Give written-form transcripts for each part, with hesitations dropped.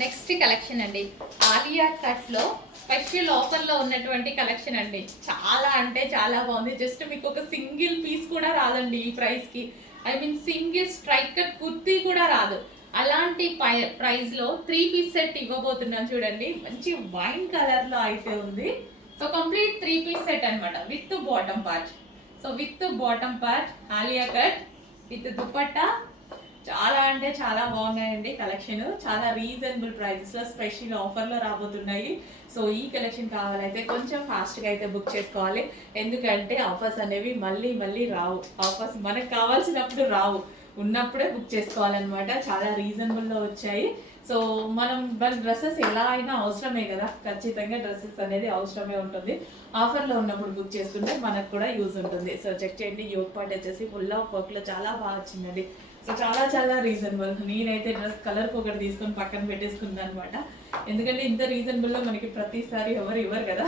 Next collection అండి, Alia cut లో special offer లో ఉన్నటువంటి కలెక్షన్ అండి. చాలా అంటే చాలా బాగుంది. జస్ట్ మీకు ఒక సింగిల్ పీస్ కూడా రాదండి ఈ ప్రైస్ కి. I mean single striker kurti కూడా రాదు. అలాంటి ప్రైస్ లో 3 పీస్ సెట్ ఇవ్వబోతున్నాను చూడండి. మంచి వైన్ కలర్ లో అయితే ఉంది. సో కంప్లీట్ 3 పీస్ సెట్ అనమాట with bottom part. So with bottom part Alia cut with dupatta. చాలా అంటే చాలా బాగున్నాయండి కలెక్షన్. చాలా రీజనబుల్ ప్రైజెస్ లో స్పెషల్ ఆఫర్ లో రాబోతున్నాయి. సో ఈ కలెక్షన్ కావాలైతే కొంచెం ఫాస్ట్ గా అయితే బుక్ చేసుకోవాలి. ఎందుకంటే ఆఫర్స్ అనేవి మళ్ళీ మళ్ళీ రావు. ఆఫర్స్ మనకు కావాల్సినప్పుడు రావు, ఉన్నప్పుడే బుక్ చేసుకోవాలన్నమాట. చాలా రీజనబుల్ లో వచ్చాయి. సో మనం డ్రెస్సెస్ ఎలా అయినా అవసరమే కదా, ఖచ్చితంగా డ్రెస్సెస్ అనేది అవసరమే ఉంటుంది. ఆఫర్లో ఉన్నప్పుడు బుక్ చేసుకుంటే మనకు కూడా యూజ్ ఉంటుంది. సో చెక్ చేయండి. యోగ్ పార్ట్ వచ్చేసి ఫుల్ ఆఫ్ వర్క్లో చాలా బాగా వచ్చిందండి. సో చాలా చాలా రీజనబుల్. నేనైతే డ్రెస్ కలర్కి ఒకటి తీసుకొని పక్కన పెట్టేసుకున్నాను అనమాట. ఎందుకంటే ఇంత రీజనబుల్లో మనకి ప్రతిసారి ఎవరు ఇవ్వరు కదా.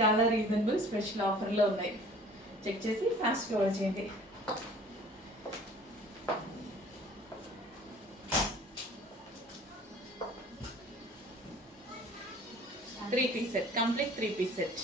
చాలా రీజనబుల్ స్పెషల్ ఆఫర్లో ఉన్నాయి. చెక్ చేసి ఫాస్ట్గా ఆర్డర్ చేయండి. Three piece set, complete 3 piece set.